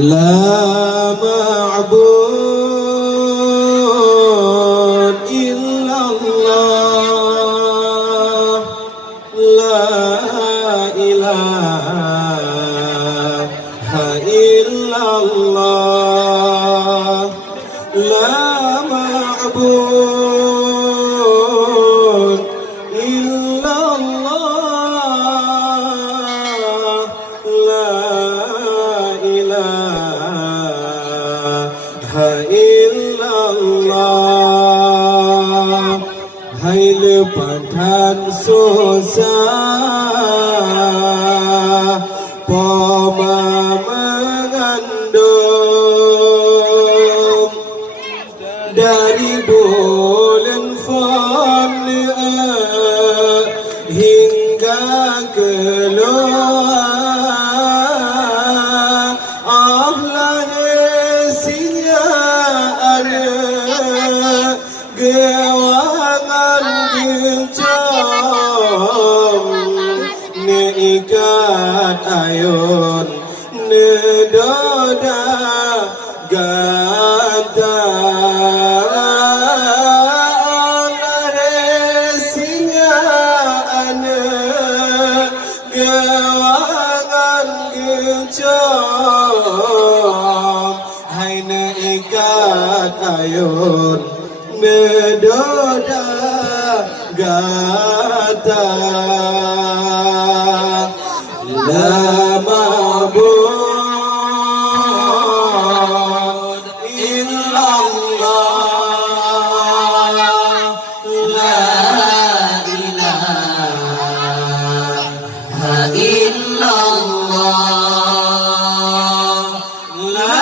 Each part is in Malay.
لا معبود إلا الله لا إله إلا الله لا معبود إلا الله لا إله إلا الله ให้ลืมผ่านทานsusah Poma mengandung dari bulan Fon hingga keluar Allah isinya ada gewangan gencong neikat ayun nedoda gata Allah isinya ada gewangan gencong hai neikat ayun nedoda gata la ma'bud illallah la ilaha illallah la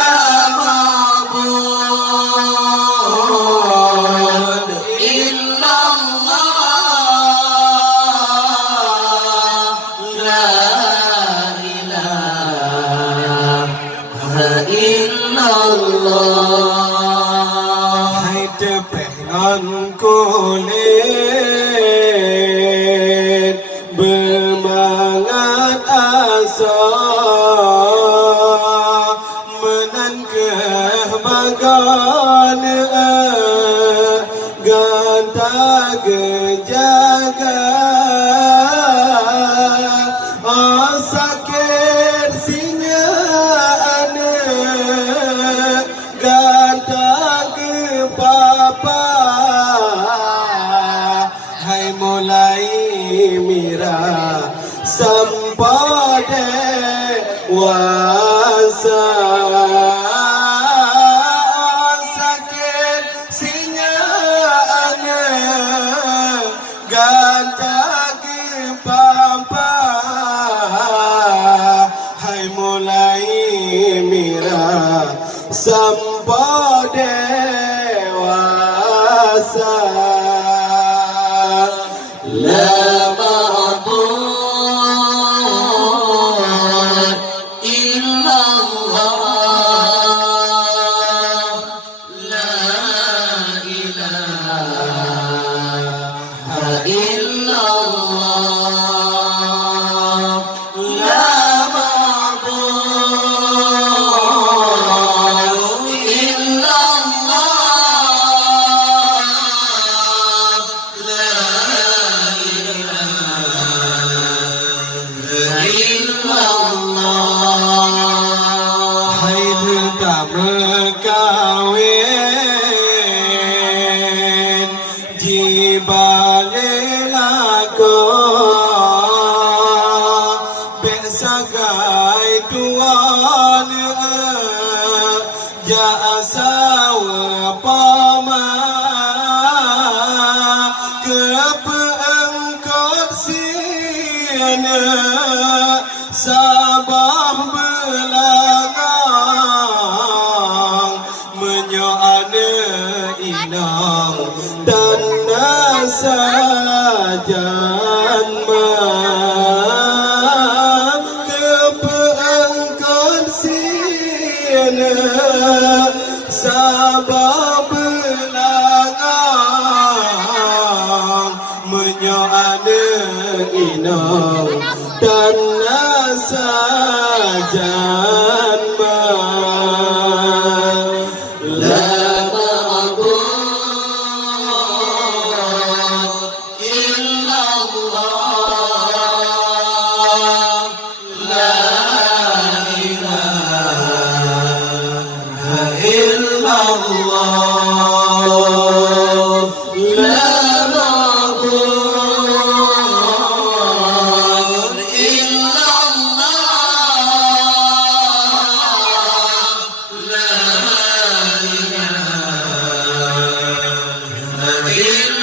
ma'bud illallah la illallah hai tepeh non kulit bermangat asa menan kebagan ganta gejaga sakit sinya hai mulai mira sampade wasa sakit sinya ane ganta kepapa hai mulai mira sampade wasa la ma'bud illallah la ilaha illallah la ma'bud illallah la illallah hai tak berkawin jibalilako besagai tuan jasa pama kepeengkot siana sabah belakang menyoana inang dan nasajan kepeengkot siana sabah belakang menyoana inang dan nasajan ilaha illallah